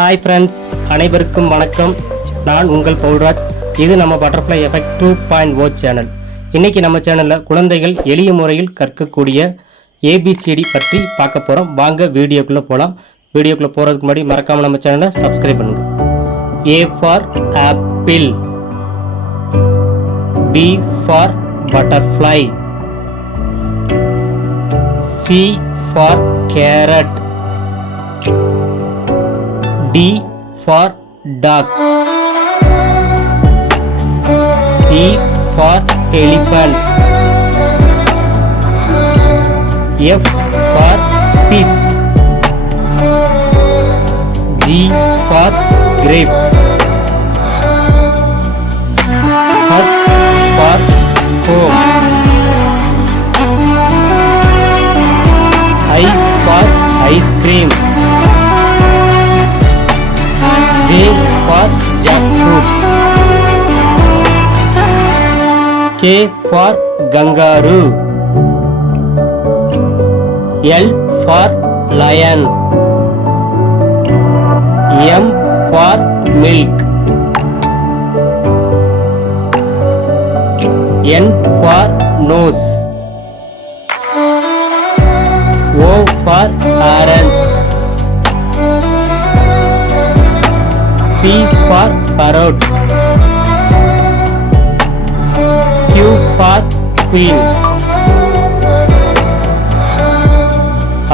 Hi friends, அனைவருக்கும் வணக்கம். நான் உங்கள் பவுல்ராஜ். இது நம்ம பட்டர்ஃப்ளை எஃபெக்ட் 2.0 சேனல். இன்றைக்கி நம்ம சேனலில் குழந்தைகள் எளிய முறையில் கற்கக்கூடிய ஏபிசிடி பற்றி பார்க்க போகிறோம். வாங்க வீடியோக்குள்ளே போகலாம். வீடியோக்குள்ளே போகிறதுக்கு முன்னாடி மறக்காமல் நம்ம சேனலை சப்ஸ்கிரைப் பண்ணுங்கள். A for apple, B for butterfly, C for carrot, D for duck, E for elephant, F for fish, G for grapes, H for home, I for ice cream, J for jackfruit, K for kangaroo, L for lion, M for milk, N for nose, O for orange, P for parrot, Q for queen,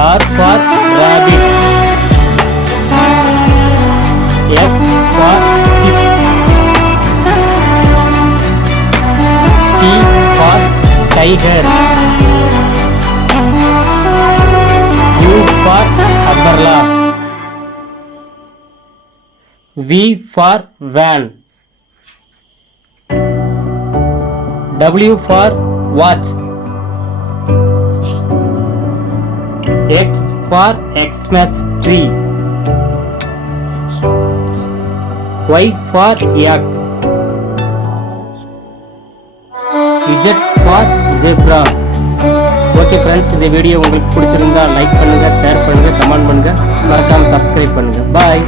R for rabbit, S for sheep, T for tiger, U for umbrella, V for van, W for watch, X for Xmas tree, Y for yak, Z for zebra. Okay friends, இந்த வீடியோ உங்களுக்கு பிடிச்சிருந்தா லைக் பண்ணுங்கள், ஷேர் பண்ணுங்கள், கமெண்ட் பண்ணுங்கள், மறக்காமல் சப்ஸ்கிரைப் பண்ணுங்கள். பாய்.